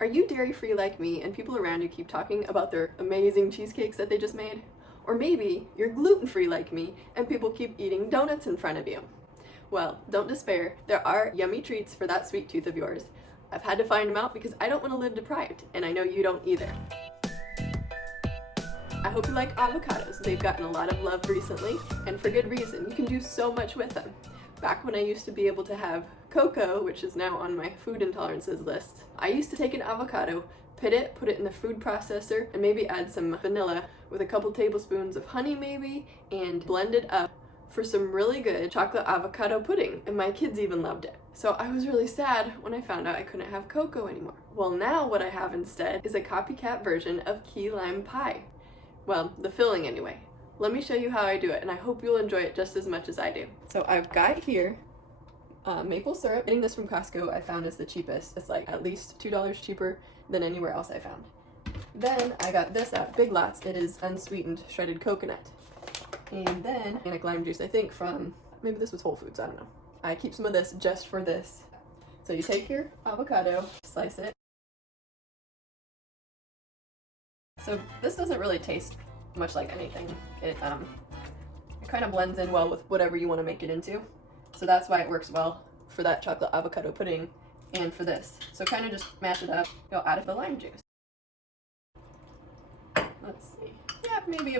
Are you dairy-free like me and people around you keep talking about their amazing cheesecakes that they just made? Or maybe you're gluten-free like me and people keep eating donuts in front of you. Well, don't despair, there are yummy treats for that sweet tooth of yours. I've had to find them out because I don't want to live deprived, and I know you don't either. I hope you like avocados. They've gotten a lot of love recently, and for good reason. You can do so much with them. Back when I used to be able to have cocoa, which is now on my food intolerances list, I used to take an avocado, pit it, put it in the food processor, and maybe add some vanilla with a couple tablespoons of honey maybe, and blend it up for some really good chocolate avocado pudding, and my kids even loved it. So I was really sad when I found out I couldn't have cocoa anymore. Well, now what I have instead is a copycat version of key lime pie. Well, the filling anyway. Let me show you how I do it, and I hope you'll enjoy it just as much as I do. So I've got here maple syrup. Getting this from Costco I found is the cheapest. It's like at least $2 cheaper than anywhere else I found. Then I got this at Big Lots. It is unsweetened shredded coconut. And then organic lime juice, I think from, maybe this was Whole Foods, I don't know. I keep some of this just for this. So you take your avocado, slice it. So this doesn't really taste much like anything. It kind of blends in well with whatever you want to make it into. So that's why it works well for that chocolate avocado pudding and for this. So kind of just mash it up. You'll add the lime juice. Let's see. Yeah, maybe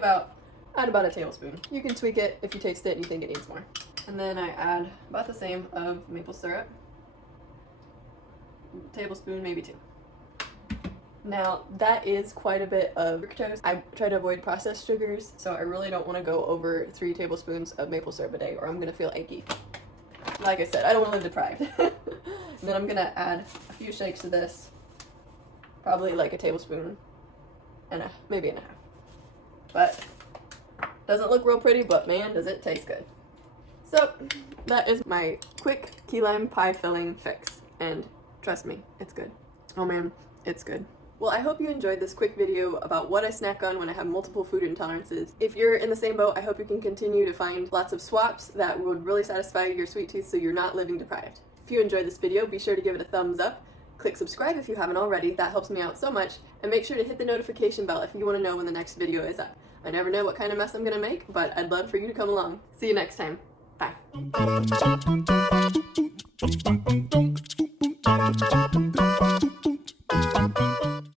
add about a tablespoon. You can tweak it if you taste it and you think it needs more. And then I add about the same of maple syrup. A tablespoon, maybe 2. Now, that is quite a bit of fructose. I try to avoid processed sugars, so I really don't want to go over 3 tablespoons of maple syrup a day or I'm going to feel achy. Like I said, I don't want to live deprived. Then I'm going to add a few shakes of this, probably like a tablespoon and maybe and a half. But doesn't look real pretty, but man, does it taste good. So that is my quick key lime pie filling fix, and trust me, it's good. Oh man, it's good. Well, I hope you enjoyed this quick video about what I snack on when I have multiple food intolerances. If you're in the same boat, I hope you can continue to find lots of swaps that would really satisfy your sweet tooth so you're not living deprived. If you enjoyed this video, be sure to give it a thumbs up. Click subscribe if you haven't already, that helps me out so much, and make sure to hit the notification bell if you want to know when the next video is up. I never know what kind of mess I'm going to make, but I'd love for you to come along. See you next time. Bye.